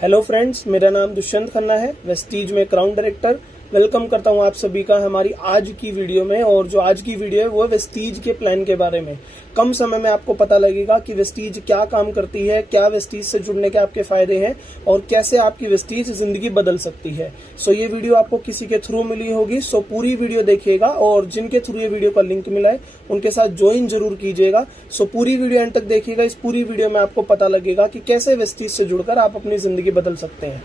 Hello friends, मेरा नाम दुष्यंत खन्ना है, वेस्टीज में क्राउन डायरेक्टर। वेलकम करता हूं आप सभी का हमारी आज की वीडियो में। और जो आज की वीडियो है वो है वेस्टीज के प्लान के बारे में। कम समय में आपको पता लगेगा कि वेस्टीज क्या काम करती है, क्या वेस्टीज से जुड़ने के आपके फायदे हैं और कैसे आपकी वेस्टीज जिंदगी बदल सकती है। सो ये वीडियो आपको किसी के थ्रू मिली होगी, सो पूरी वीडियो देखिएगा और जिनके थ्रू ये वीडियो का लिंक मिला है उनके साथ ज्वाइन जरूर कीजिएगा। सो पूरी वीडियो एंड तक देखिएगा। इस पूरी वीडियो में आपको पता लगेगा कि कैसे वेस्टीज से जुड़कर आप अपनी जिंदगी बदल सकते हैं।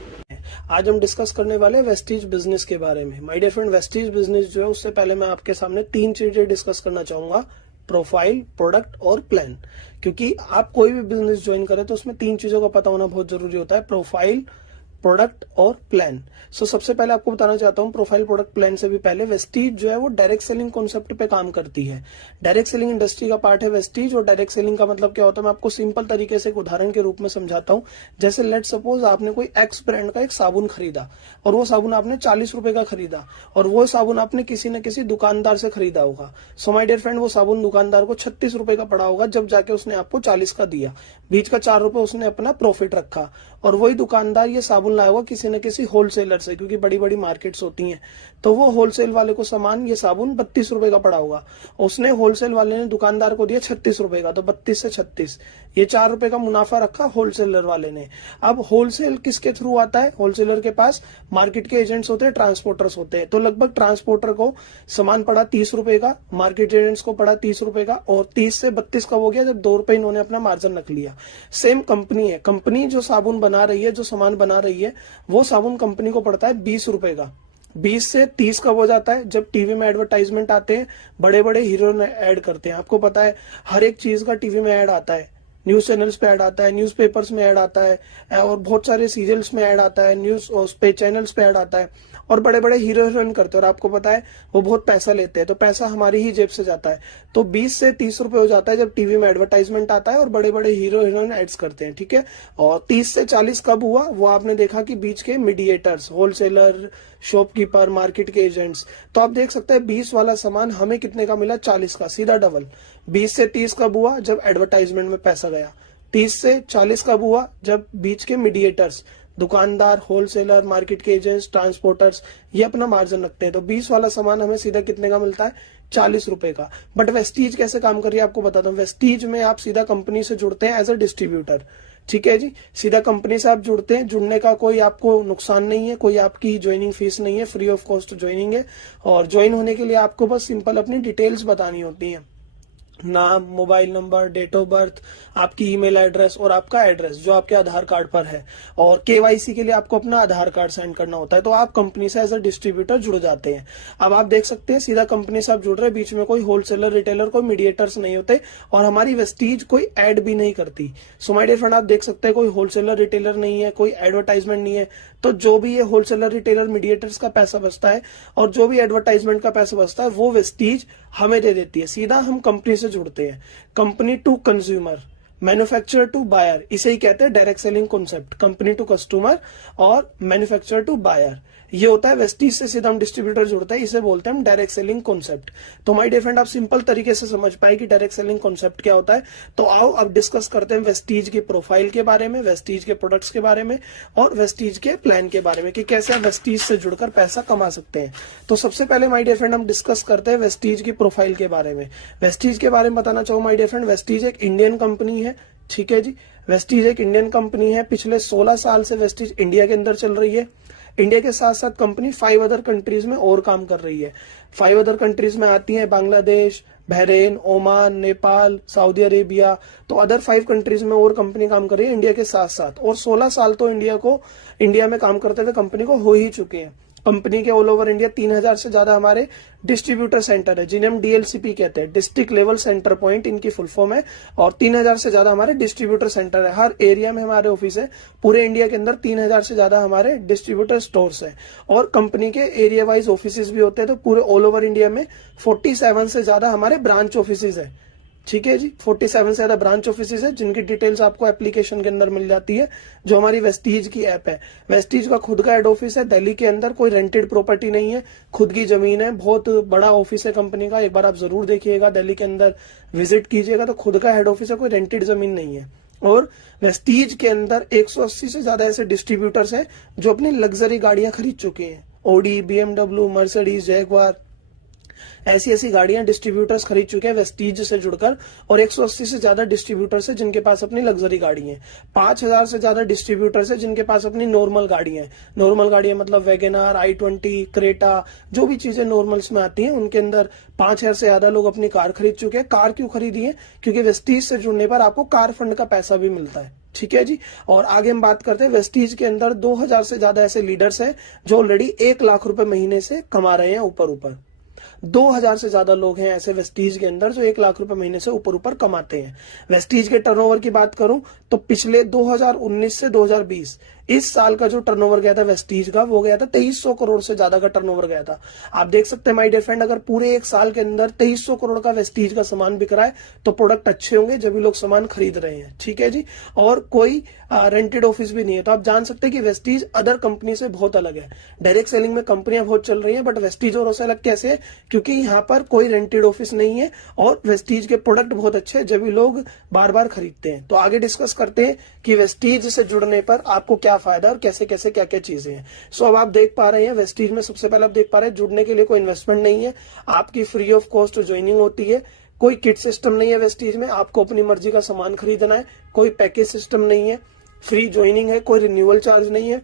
आज हम डिस्कस करने वाले हैं वेस्टीज बिजनेस के बारे में। My dear friend, Vestige business जो है उससे पहले मैं आपके सामने 3 चीजें डिस्कस करना चाहूंगा: प्रोफाइल, प्रोडक्ट और प्लान। क्योंकि आप कोई भी बिजनेस ज्वाइन करें तो उसमें 3 चीजों का पता होना बहुत जरूरी होता है: प्रोफाइल, प्रोडक्ट और प्लान। सो सबसे पहले आपको बताना चाहता हूं, प्रोफाइल, प्रोडक्ट, प्लान से भी पहले वेस्टीज जो है वो डायरेक्ट सेलिंग कॉन्सेप्ट पे काम करती है। डायरेक्ट सेलिंग इंडस्ट्री का पार्ट है वेस्टीज। और डायरेक्ट सेलिंग का मतलब क्या होता है, मैं आपको सिंपल तरीके से एक उदाहरण के रूप में समझाता हूं। जैसे लेट सपोज आपने कोई एक्स ब्रांड का एक साबुन खरीदा और वो साबुन आपने 40 रुपए का खरीदा और वो साबुन आपने किसी न किसी दुकानदार से खरीदा होगा। सो माय डियर फ्रेंड, वो साबुन दुकानदार को 36 रुपए का पड़ा होगा जब जाके उसने आपको 40 का दिया। बीच का 4 रुपए उसने अपना प्रॉफिट रखा और वही दुकानदार ये साबुन लाया होगा किसी न किसी होलसेलर से, क्योंकि बड़ी बड़ी मार्केट्स होती हैं। तो वो होलसेल वाले को सामान, ये साबुन 32 रुपए का पड़ा होगा, उसने होलसेल वाले ने दुकानदार को दिया 36 रुपए का। तो 32 से 36, ये 4 रुपए का मुनाफा रखा होलसेलर वाले ने। अब होलसेल किसके थ्रू आता है? होलसेलर के पास मार्केट के एजेंट्स होते हैं, ट्रांसपोर्टर्स होते हैं। तो लगभग ट्रांसपोर्टर को सामान पड़ा 30 रुपए का, मार्केट एजेंट्स को पड़ा 30 रुपए का, और 30 से 32 कब हो गया? जब 2 रुपए इन्होंने अपना मार्जिन रख लिया। सेम कंपनी है, कंपनी जो साबुन बना रही है, जो सामान बना रही है, वो साबुन कंपनी को पड़ता है 20 रुपए का। 20 से 30 कब हो जाता है? जब टीवी में एडवर्टाइजमेंट आते हैं, बड़े बड़े हीरो ऐड करते हैं। आपको पता है हर एक चीज का टीवी में ऐड आता है, न्यूज चैनल्स पे ऐड आता है, न्यूज पेपर्स में ऐड आता है और बहुत सारे सीरियल्स में ऐड आता है, न्यूज पे चैनल्स पे ऐड आता है और बड़े बड़े हीरो हीरोइन करते हैं। और आपको पता है वो बहुत पैसा लेते हैं, तो पैसा हमारी ही जेब से जाता है। तो 20 से 30 रुपए हो जाता है जब टीवी में एडवर्टाइजमेंट आता है और बड़े बड़े हीरो हीरोइन एड्स करते हैं, ठीक है। और 30 से 40 कब हुआ? वो आपने देखा कि बीच के मीडिएटर्स, होलसेलर, शॉपकीपर, मार्केट के एजेंट्स। तो आप देख सकते हैं 20 वाला सामान हमें कितने का मिला? 40 का, सीधा डबल। 20 से 30 कब हुआ? जब एडवर्टाइजमेंट में पैसा गया। 30 से 40 कब हुआ? जब बीच के मीडिएटर्स, दुकानदार, होलसेलर, मार्केट के एजेंट्स, ट्रांसपोर्टर्स, ये अपना मार्जिन रखते हैं। तो 20 वाला सामान हमें सीधा कितने का मिलता है? 40 रुपए का। बट वेस्टीज कैसे काम कर रही है आपको बताता हूँ। वेस्टीज में आप सीधा कंपनी से जुड़ते हैं एज अ डिस्ट्रीब्यूटर, ठीक है जी। सीधा कंपनी से आप जुड़ते हैं, जुड़ने का कोई आपको नुकसान नहीं है, कोई आपकी ज्वाइनिंग फीस नहीं है, फ्री ऑफ कॉस्ट ज्वाइनिंग है। और ज्वाइन होने के लिए आपको बस सिंपल अपनी डिटेल्स बतानी होती है: नाम, mobile number, date of birth, आपकी ईमेल एड्रेस और आपका एड्रेस जो आपके आधार कार्ड पर है। और केवाईसी के लिए आपको अपना आधार कार्ड सेंड करना होता है। तो आप कंपनी से एज अ डिस्ट्रीब्यूटर जुड़ जाते हैं। अब आप देख सकते हैं सीधा कंपनी से आप जुड़ रहे हैं, बीच में कोई होलसेलर, रिटेलर, कोई मीडिएटर्स नहीं होते और हमारी वेस्टीज कोई एड भी नहीं करती। सो माय डियर फ्रेंड, आप देख सकते हैं कोई होलसेलर, रिटेलर नहीं है, कोई एडवर्टाइजमेंट नहीं है। तो जो भी ये होलसेलर, रिटेलर, मीडिएटर्स का पैसा बचता है और जो भी एडवर्टाइजमेंट का पैसा बचता है वो वेस्टीज हमें दे देती है। सीधा हम कंपनी से जुड़ते हैं। Company to consumer, manufacturer to buyer, इसे ही कहते हैं direct selling concept. Company to customer और मैन्युफैक्चरर टू बायर, ये होता है वेस्टीज से सीधा हम डिस्ट्रीब्यूटर जुड़ते हैं, इसे बोलते हैं हम डायरेक्ट सेलिंग कॉन्सेप्ट। तो माय डियर फ्रेंड, आप सिंपल तरीके से समझ पाए कि डायरेक्ट सेलिंग कॉन्सेप्ट क्या होता है। तो आओ अब डिस्कस करते हैं वेस्टीज की प्रोफाइल के बारे में, वेस्टीज के प्रोडक्ट्स के बारे में और वेस्टीज के प्लान के बारे में कि कैसे आप वेस्टीज से जुड़कर पैसा कमा सकते हैं। तो सबसे पहले माय डियर फ्रेंड हम डिस्कस करते हैं वेस्टीज की प्रोफाइल के बारे में। वेस्टीज के बारे में बताना चाहूँ माय डियर फ्रेंड, वेस्टीज एक इंडियन कंपनी है, ठीक है जी। वेस्टीज एक इंडियन कंपनी है। पिछले 16 साल से वेस्टीज इंडिया के अंदर चल रही है। इंडिया के साथ साथ कंपनी 5 अदर कंट्रीज में और काम कर रही है। 5 अदर कंट्रीज में आती है Bangladesh, Bahrain, Oman, Nepal, Saudi Arabia. तो अदर 5 कंट्रीज में और कंपनी काम कर रही है इंडिया के साथ साथ। और 16 साल तो इंडिया में काम करते हुए कंपनी को हो ही चुके हैं। कंपनी के ऑल ओवर इंडिया 3000 से ज्यादा हमारे डिस्ट्रीब्यूटर सेंटर है, जिन्हें हम डीएलसीपी कहते हैं, डिस्ट्रिक्ट लेवल सेंटर पॉइंट इनकी फुल फॉर्म है। और 3000 से ज्यादा हमारे डिस्ट्रीब्यूटर सेंटर है, हर एरिया में हमारे ऑफिस है। पूरे इंडिया के अंदर 3000 से ज्यादा हमारे डिस्ट्रीब्यूटर स्टोर्स है। और कंपनी के एरिया वाइज ऑफिस भी होते हैं। तो पूरे ऑल ओवर इंडिया में 47 से ज्यादा हमारे ब्रांच ऑफिस है, ठीक है जी। 47 से ज्यादा ब्रांच ऑफिसेज है, जिनकी डिटेल्स आपको एप्लीकेशन के अंदर मिल जाती है, जो हमारी वेस्टीज की ऐप है। वेस्टीज का खुद का हेड ऑफिस है दिल्ली के अंदर, कोई रेंटेड प्रॉपर्टी नहीं है, खुद की जमीन है। बहुत बड़ा ऑफिस है कंपनी का, एक बार आप जरूर देखिएगा, दिल्ली के अंदर विजिट कीजिएगा। तो खुद का हेड ऑफिस है, कोई रेंटेड जमीन नहीं है। और वेस्टीज के अंदर 180 से ज्यादा ऐसे डिस्ट्रीब्यूटर्स हैं जो अपनी लग्जरी गाड़ियां खरीद चुके हैं। ऑडी, BMW, मर्सिडीज, जैगवार, ऐसी ऐसी गाड़ियां डिस्ट्रीब्यूटर्स खरीद चुके हैं वेस्टीज से जुड़कर। और 180 से ज्यादा डिस्ट्रीब्यूटर्स है जिनके पास अपनी लग्जरी गाड़ी है। 5000 से ज्यादा डिस्ट्रीब्यूटर्स है जिनके पास अपनी नॉर्मल गाड़ी है। नॉर्मल गाड़ियां मतलब वैगनआर, i20, क्रेटा, जो भी चीजें नॉर्मल्स में आती हैं उनके अंदर 5000 से ज्यादा लोग अपनी कार खरीद चुके हैं। कार क्यों खरीदी है? क्योंकि वेस्टीज से जुड़ने पर आपको कार फंड का पैसा भी मिलता है। ठीक है जी। और आगे हम बात करते हैं, वेस्टीज के अंदर 2000 से ज्यादा ऐसे लीडर्स हैं जो ऑलरेडी 1 लाख रुपए महीने से कमा रहे हैं ऊपर। 2000 से ज्यादा लोग हैं ऐसे वेस्टीज के अंदर जो 1 लाख रुपए महीने से ऊपर कमाते हैं। वेस्टीज के टर्नओवर की बात करूं तो पिछले 2019 से 2020 इस साल का जो टर्नओवर गया था वेस्टीज का, वो गया था 2300 करोड़ से ज्यादा का टर्नओवर गया था। आप देख सकते हैं माय डियर फ्रेंड, अगर पूरे 1 साल के अंदर 2300 करोड़ का वेस्टीज का सामान बिक रहा है तो प्रोडक्ट अच्छे होंगे जब भी लोग सामान खरीद रहे हैं। ठीक है जी। और कोई रेंटेड ऑफिस भी नहीं है। तो आप जान सकते हैं कि वेस्टीज अदर कंपनी से बहुत अलग है। डायरेक्ट सेलिंग में कंपनियां बहुत चल रही हैं, बट वेस्टीज और उससे अलग कैसे है? क्योंकि यहाँ पर कोई रेंटेड ऑफिस नहीं है और वेस्टीज के प्रोडक्ट बहुत अच्छे हैं जब भी लोग बार बार खरीदते हैं। तो आगे डिस्कस करते हैं कि वेस्टीज से जुड़ने पर आपको क्या फायदा और कैसे कैसे क्या क्या चीजें हैं। सो अब आप देख पा रहे हैं वेस्टीज में सबसे पहले आप देख पा रहे हैं जुड़ने के लिए कोई इन्वेस्टमेंट नहीं है, आपकी फ्री ऑफ कॉस्ट ज्वाइनिंग होती है। कोई किट सिस्टम नहीं है वेस्टीज में, आपको अपनी मर्जी का सामान खरीदना है। कोई पैकेज सिस्टम नहीं है, फ्री ज्वाइनिंग है, कोई रिन्यूअल चार्ज नहीं है।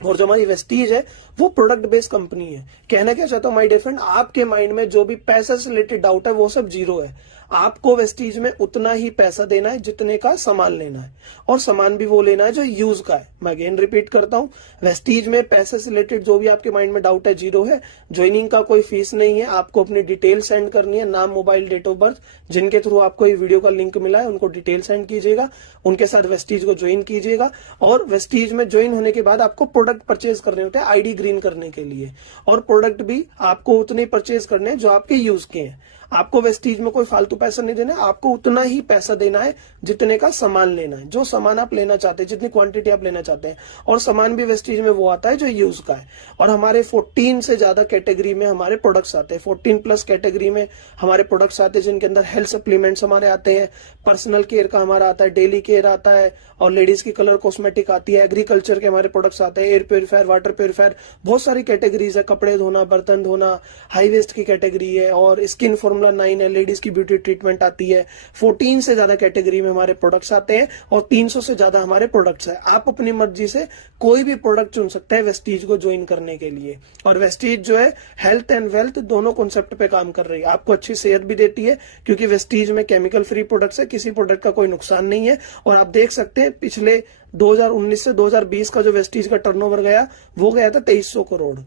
और जो हमारी वेस्टीज है वो प्रोडक्ट बेस्ड कंपनी है। कहना क्या चाहता हूं माय डियर फ्रेंड, आपके माइंड में जो भी पैसे से रिलेटेड डाउट है वो सब जीरो है। आपको वेस्टीज में उतना ही पैसा देना है जितने का सामान लेना है, और सामान भी वो लेना है जो यूज का है। मैं अगेन रिपीट करता हूं, वेस्टीज में पैसे से रिलेटेड जो भी आपके माइंड में डाउट है जीरो है। ज्वाइनिंग का कोई फीस नहीं है, आपको अपनी डिटेल सेंड करनी है, नाम, मोबाइल, डेट ऑफ बर्थ, जिनके थ्रू आपको ये वीडियो का लिंक मिला है उनको डिटेल सेंड कीजिएगा, उनके साथ वेस्टीज को ज्वाइन कीजिएगा। और वेस्टीज में ज्वाइन होने के बाद आपको प्रोडक्ट परचेज करने होते हैं आईडी ग्रीन करने के लिए, और प्रोडक्ट भी आपको उतने परचेज करने हैं जो आपके यूज के हैं। आपको वेस्टीज में कोई फालतू पैसा नहीं देना है, आपको उतना ही पैसा देना है जितने का सामान लेना है, जो सामान आप लेना चाहते हैं, जितनी क्वांटिटी आप लेना चाहते हैं। और सामान भी वेस्टीज में वो आता है जो यूज का है। और हमारे 14 से ज्यादा कैटेगरी में हमारे प्रोडक्ट्स आते हैं। 14 प्लस कैटेगरी में हमारे प्रोडक्ट्स आते हैं जिनके अंदर हेल्थ सप्लीमेंट्स हमारे आते हैं, पर्सनल केयर का हमारा आता है, डेली केयर आता है, और लेडीज की कलर कॉस्मेटिक आती है, एग्रीकल्चर के हमारे प्रोडक्ट्स आते हैं, एयर प्योरीफायर, वाटर प्योरीफायर, बहुत सारी कैटेगरीज है। कपड़े धोना, बर्तन धोना, हाई वेस्ट की कैटेगरी है, और स्किन फॉर्मूला 9 है, लेडीज की ब्यूटी ट्रीटमेंट आती है। 14 से ज्यादा कैटेगरी में हमारे प्रोडक्ट्स आते हैं और 300 से ज्यादा हमारे प्रोडक्ट्स है। आप अपनी मर्जी से कोई भी प्रोडक्ट चुन सकते हैं वेस्टीज को ज्वाइन करने के लिए। और वेस्टीज जो है हेल्थ एंड वेल्थ दोनों कॉन्सेप्ट पे काम कर रही है। आपको अच्छी सेहत भी देती है क्योंकि वेस्टीज में केमिकल फ्री प्रोडक्ट्स है, किसी प्रोडक्ट का कोई नुकसान नहीं है। और आप देख सकते हैं पिछले 2019 से 2020 का जो वेस्टीज का टर्नओवर गया वो गया था 2300 करोड़।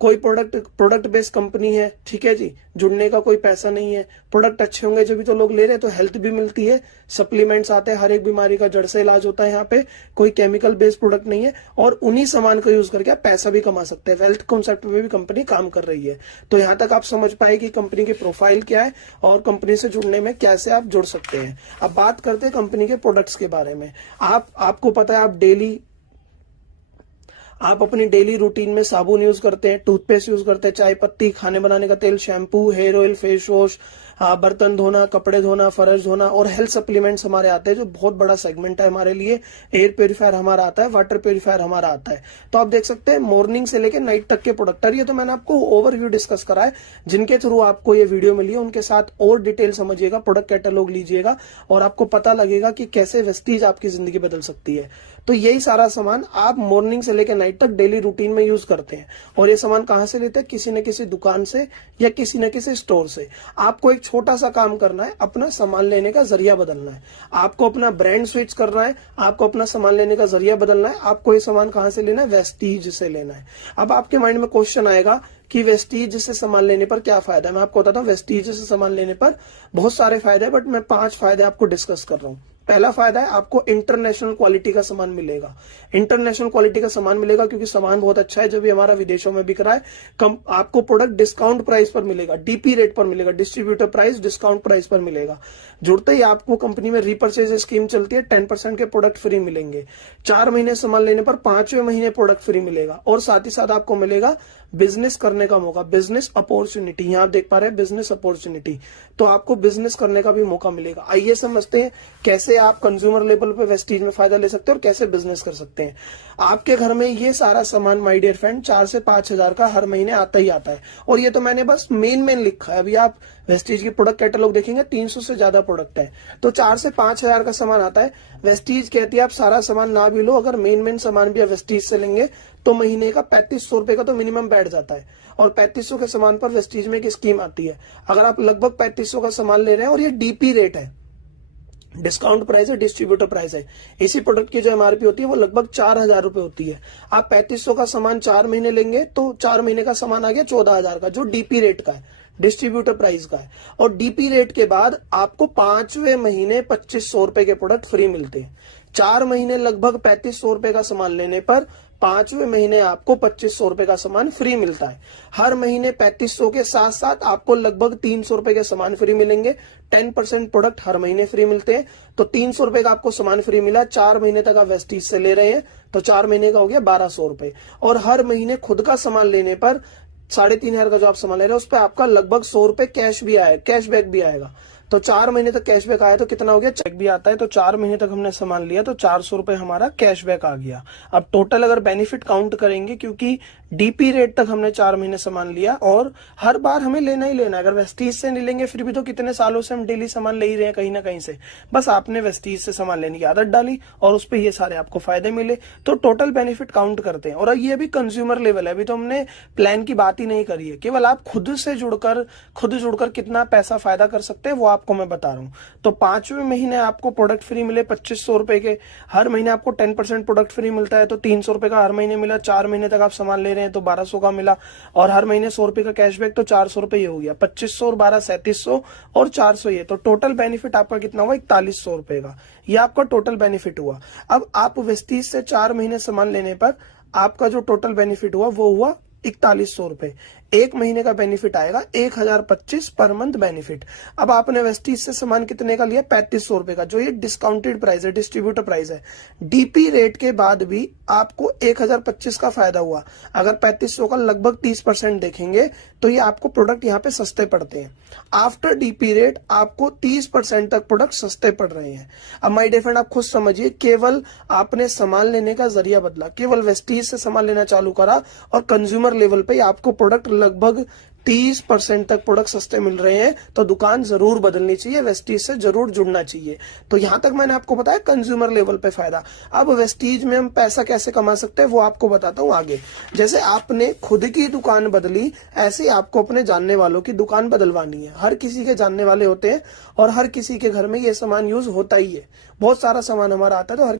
कोई प्रोडक्ट बेस्ड कंपनी है, ठीक है जी, जुड़ने का कोई पैसा नहीं है। प्रोडक्ट अच्छे होंगे जब भी तो लोग ले रहे हैं, तो हेल्थ भी मिलती है, सप्लीमेंट्स आते हैं, हर एक बीमारी का जड़ से इलाज होता है। यहाँ पे कोई केमिकल बेस्ड प्रोडक्ट नहीं है, और उन्हीं सामान का यूज करके आप पैसा भी कमा सकते हैं। वेल्थ कॉन्सेप्ट में भी कंपनी काम कर रही है। तो यहाँ तक आप समझ पाए कि कंपनी की प्रोफाइल क्या है और कंपनी से जुड़ने में कैसे आप जुड़ सकते हैं। अब बात करते हैं कंपनी के प्रोडक्ट्स के बारे में। आपको पता है आप अपनी डेली रूटीन में साबुन यूज करते हैं, टूथपेस्ट यूज करते हैं, चाय पत्ती, खाने बनाने का तेल, shampoo, hair oil, face wash, बर्तन धोना, कपड़े धोना, फर्श धोना, और हेल्थ सप्लीमेंट्स हमारे आते हैं जो बहुत बड़ा सेगमेंट है हमारे लिए। एयर प्योरीफायर हमारा आता है, वाटर प्योरीफायर हमारा आता है। तो आप देख सकते हैं मॉर्निंग से लेकर नाइट तक के प्रोडक्ट। ये तो मैंने आपको ओवरव्यू डिस्कस करा है, जिनके थ्रू आपको ये वीडियो मिली है उनके साथ और डिटेल समझिएगा, प्रोडक्ट कैटलॉग लीजिएगा, और आपको पता लगेगा कि कैसे वेस्टीज आपकी जिंदगी बदल सकती है। तो यही सारा सामान आप मॉर्निंग से लेकर नाइट तक डेली रूटीन में यूज करते हैं। और ये सामान कहां से लेते हैं? किसी न किसी दुकान से या किसी न किसी स्टोर से। आपको एक छोटा सा काम करना है, अपना सामान लेने का जरिया बदलना है। आपको अपना ब्रांड स्विच करना है, आपको अपना सामान लेने का जरिया बदलना है। आपको ये सामान कहां से लेना है? वेस्टीज से लेना है। अब आपके माइंड में क्वेश्चन आएगा कि वेस्टीज से सामान लेने पर क्या फायदा है। मैं आपको बताता हूं, वेस्टीज से सामान लेने पर बहुत सारे फायदे हैं, बट मैं 5 फायदे आपको डिस्कस कर रहा हूं। पहला फायदा है, आपको इंटरनेशनल क्वालिटी का सामान मिलेगा। इंटरनेशनल क्वालिटी का सामान मिलेगा क्योंकि सामान बहुत अच्छा है जो भी हमारा विदेशों में बिक रहा है। आपको प्रोडक्ट डिस्काउंट प्राइस पर मिलेगा, डीपी रेट पर मिलेगा, डिस्ट्रीब्यूटर प्राइस डिस्काउंट प्राइस पर मिलेगा। जुड़ते ही आपको कंपनी में रीपर्चेज स्कीम चलती है, 10% के प्रोडक्ट फ्री मिलेंगे। 4 महीने सामान लेने पर 5वें महीने प्रोडक्ट फ्री मिलेगा। और साथ ही साथ आपको मिलेगा बिजनेस करने का मौका, बिजनेस अपॉर्चुनिटी। यहां आप देख पा रहे हैं बिजनेस अपॉर्चुनिटी, तो आपको बिजनेस करने का भी मौका मिलेगा। आइए समझते हैं कैसे आप कंज्यूमर लेवल पे वेस्टीज में फायदा ले सकते हैं और कैसे बिजनेस कर सकते हैं। आपके घर में ये सारा सामान माय डियर फ्रेंड 4 से 5 हजार का हर महीने आता ही आता है। और ये तो मैंने बस मेन लिखा है। अभी आप वेस्टीज की प्रोडक्ट कैटलॉग देखेंगे 300 से ज्यादा प्रोडक्ट है, तो 4 से 5 हजार का सामान आता है। वेस्टीज कहती है आप सारा सामान ना भी लो, अगर मेन सामान भी आप वेस्टीज से लेंगे तो महीने का 3500 रुपए का तो मिनिमम बैठ जाता है। और 3500 के सामान पर वेस्टीज में एक स्कीम आती है, अगर आप लगभग 3500 का सामान ले रहे हैं और ये डीपी रेट है, डिस्काउंट प्राइस है, डिस्ट्रीब्यूटर प्राइस है, इसी प्रोडक्ट की जो एमआरपी होती है वो लगभग 4000 रुपए होती है। आप 3500 का सामान 4 महीने लेंगे तो 4 महीने का सामान आ गया 14000 का, जो डीपी रेट का है, डिस्ट्रीब्यूटर प्राइस का है। और डीपी रेट के बाद आपको 5वें महीने 2500 रुपए के प्रोडक्ट फ्री मिलते हैं। 4 महीने लगभग 3500 रुपए का सामान लेने पर 5वें महीने आपको 2500 रुपए का सामान फ्री मिलता है। हर महीने 3500 के साथ साथ आपको लगभग 300 रुपए के सामान फ्री मिलेंगे। 10% प्रोडक्ट हर महीने फ्री मिलते हैं, तो 300 रुपए का आपको सामान फ्री मिला। 4 महीने तक आप वेस्टीज से ले रहे हैं तो 4 महीने का हो गया 1200 रुपए। और हर महीने खुद का सामान लेने पर 3500 का जो आप सामान ले रहे हैं उस पर आपका लगभग 100 रुपए कैश भी आएगा, कैशबैक भी आएगा। तो 4 महीने तक कैशबैक आया तो कितना हो गया, चेक भी आता है। तो 4 महीने तक हमने सामान लिया तो 400 रुपए हमारा कैशबैक आ गया। अब टोटल अगर बेनिफिट काउंट करेंगे, क्योंकि डीपी रेट तक हमने 4 महीने सामान लिया और हर बार हमें लेना ही लेना है। अगर वेस्टीज से नहीं लेंगे फिर भी तो कितने सालों से हम डेली सामान ले ही रहे हैं कहीं ना कहीं से, बस आपने वेस्टीज से सामान लेने की आदत डाली और उस पर ये सारे आपको फायदे मिले। तो टोटल बेनिफिट काउंट करते हैं। और ये अभी कंज्यूमर लेवल है, अभी तो हमने प्लान की बात ही नहीं करी है। केवल आप खुद जुड़कर कितना पैसा फायदा कर सकते हैं वो आपको मैं बता रहा हूँ। तो 5वें महीने आपको प्रोडक्ट फ्री मिले 2500 रुपए के, हर महीने आपको 10% प्रोडक्ट फ्री मिलता है, तो 300 रुपए का हर महीने मिला। 4 महीने तक आप सामान ले रहे हैं तो 1200 का मिला, और हर महीने 100 रुपए का कैशबैक, तो 400 रुपए ये हो गया। 2500 और 12 3700 और 400 ये, तो टोटल बेनिफिट आपका कितना हुआ, 4100 रुपए का। ये आपका टोटल बेनिफिट हुआ। अब आप वेस्टीज से 4 महीने सामान लेने पर आपका जो टोटल बेनिफिट हुआ वो हुआ 4100 रुपए। 1 महीने का बेनिफिट आएगा 1025 पर मंथ बेनिफिट। अब आपने वेस्टीज से सामान कितने का लिया, 3500 रुपए का, जो ये डिस्काउंटेड प्राइस है, डिस्ट्रीब्यूटर प्राइस है। डीपी रेट के बाद भी आपको 1025 का फायदा हुआ। अगर 3500 का लगभग 30% देखेंगे तो ये आपको प्रोडक्ट यहाँ पे सस्ते पड़ते हैं। आफ्टर डीपी रेट आपको 30% तक प्रोडक्ट सस्ते पड़ रहे हैं। अब माय डियर फ्रेंड आप खुद समझिए, केवल आपने सामान लेने का जरिया बदला, केवल वेस्टीज से सामान लेना चालू करा और कंज्यूमर लेवल पे आपको प्रोडक्ट लगभग 30% तक प्रोडक्ट सस्ते मिल रहे हैं। तो दुकान जरूर बदलनी चाहिए, वेस्टीज से जरूर जुड़ना चाहिए। तो यहां तक मैंने आपको बताया कंज्यूमर लेवल पे फायदा। अब वेस्टीज में हम पैसा कैसे कमा सकते हैं वो आपको बताता हूं आगे। जैसे आपने खुद की दुकान बदली, ऐसे आपको अपने जानने वालों की दुकान बदलवानी है। हर किसी के जानने वाले होते हैं और हर किसी के घर में ये सामान यूज होता ही है। बहुत सारा सामान हमारा आता है, तो हर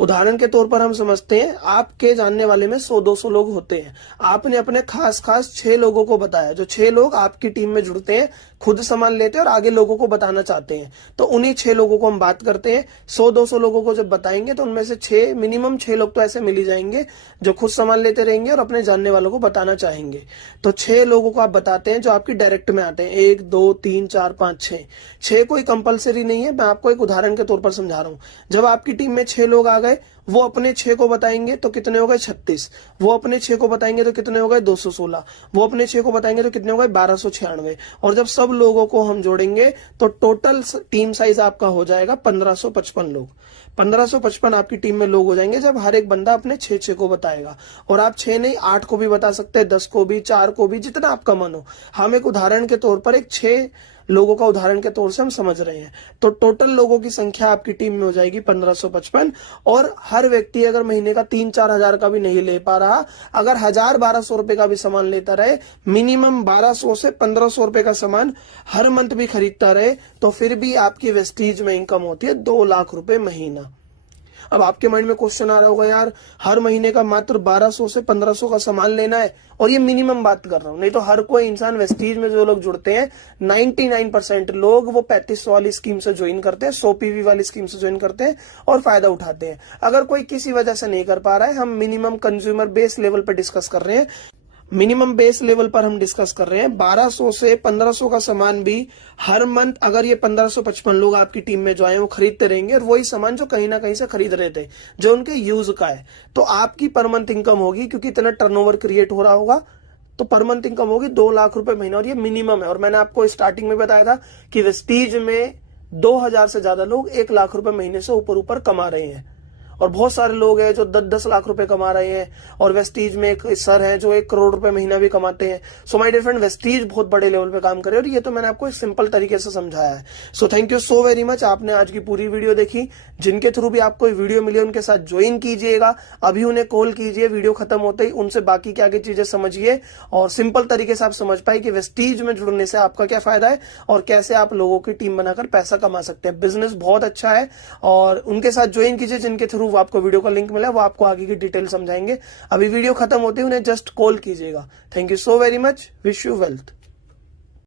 उदाहरण के तौर पर हम समझते हैं आपके जानने वाले में 100-200 लोग होते हैं। आपने अपने खास 6 लोगों को बताया, जो 6 लोग आपकी टीम में जुड़ते हैं, खुद सामान लेते हैं और आगे लोगों को बताना चाहते हैं। तो उन्हीं 6 लोगों को हम बात करते हैं। 100-200 लोगों को जब बताएंगे तो उनमें से मिनिमम 6 लोग तो ऐसे मिल ही जाएंगे जो खुद सामान लेते रहेंगे और अपने जानने वालों को बताना चाहेंगे। तो 6 लोगों को आप बताते हैं जो आपकी डायरेक्ट में आते हैं, 1 2 3 4 5 6। 6 कोई कंपलसरी नहीं है, मैं आपको एक उदाहरण के तौर पर समझा रहा हूं। जब आपकी टीम में 6 लोग आ गए, वो अपने 6 को बताएंगे तो कितने हो गए, 36। वो अपने 6 को बताएंगे तो कितने हो गए, 216। वो अपने 6 को बताएंगे तो कितने हो गए, 1296। और जब सब लोगों को हम जोड़ेंगे तो टोटल टीम साइज आपका हो जाएगा 1555 लोग। 1555 आपकी टीम में लोग हो जाएंगे जब हर एक बंदा अपने 6 को बताएगा। और आप 6 नहीं 8 को भी बता सकते हैं, 10 को भी, 4 को भी, जितना आपका मन हो। हम एक उदाहरण के तौर पर एक 6 लोगों का उदाहरण के तौर से हम समझ रहे हैं। तो टोटल लोगों की संख्या आपकी टीम में हो जाएगी 1555। और हर व्यक्ति अगर महीने का 3-4 हजार का भी नहीं ले पा रहा, अगर 1000-1200 रुपए का भी सामान लेता रहे, मिनिमम 1200 से 1500 रुपए का सामान हर मंथ भी खरीदता रहे, तो फिर भी आपकी वेस्टीज में इनकम होती है 2 लाख रुपए महीना। अब आपके माइंड में क्वेश्चन आ रहा होगा, यार हर महीने का मात्र 1200 से 1500 का सामान लेना है, और ये मिनिमम बात कर रहा हूं, नहीं तो हर कोई इंसान वेस्टीज में जो लोग जुड़ते हैं 99% लोग वो 3500 वाली स्कीम से ज्वाइन करते हैं, 100 PV वाली स्कीम से ज्वाइन करते हैं और फायदा उठाते हैं। अगर कोई किसी वजह से नहीं कर पा रहा है, हम मिनिमम कंज्यूमर बेस लेवल पर डिस्कस कर रहे हैं। मिनिमम बेस लेवल पर हम डिस्कस कर रहे हैं 1200 से 1500 का सामान भी हर मंथ, अगर ये 1555 लोग आपकी टीम में जो आए वो खरीदते रहेंगे, और वही सामान जो कहीं ना कहीं से खरीद रहे थे, जो उनके यूज का है, तो आपकी पर मंथ इनकम होगी, क्योंकि इतना टर्नओवर क्रिएट हो रहा होगा, तो पर मंथ इनकम होगी 2 लाख रुपए महीना। और ये मिनिमम है। और मैंने आपको स्टार्टिंग में बताया था कि वेस्टीज में 2000 से ज्यादा लोग 1 लाख रुपए महीने से ऊपर कमा रहे हैं, और बहुत सारे लोग हैं जो 10-10 लाख रुपए कमा रहे हैं, और वेस्टीज में एक सर हैं जो 1 करोड़ रुपए महीना भी कमाते हैं। So my dear friend, Vestige बहुत बड़े लेवल पे काम कर रहे हैं, और ये तो मैंने आपको एक सिंपल तरीके से समझाया है। So thank you so very much, आपने आज की पूरी वीडियो देखी। जिनके थ्रू भी आपको वीडियो मिली उनके साथ ज्वाइन कीजिएगा, अभी उन्हें कॉल कीजिए वीडियो खत्म होते ही, उनसे बाकी क्या क्या चीजें समझिए, और सिंपल तरीके से आप समझ पाए कि वेस्टीज में जुड़ने से आपका क्या फायदा है और कैसे आप लोगों की टीम बनाकर पैसा कमा सकते हैं। बिजनेस बहुत अच्छा है, और उनके साथ ज्वाइन कीजिए जिनके थ्रू आपको वीडियो का लिंक मिला, वो आपको आगे की डिटेल समझाएंगे। अभी वीडियो खत्म होते ही उन्हें जस्ट कॉल कीजिएगा। Thank you so very much, wish you wealth.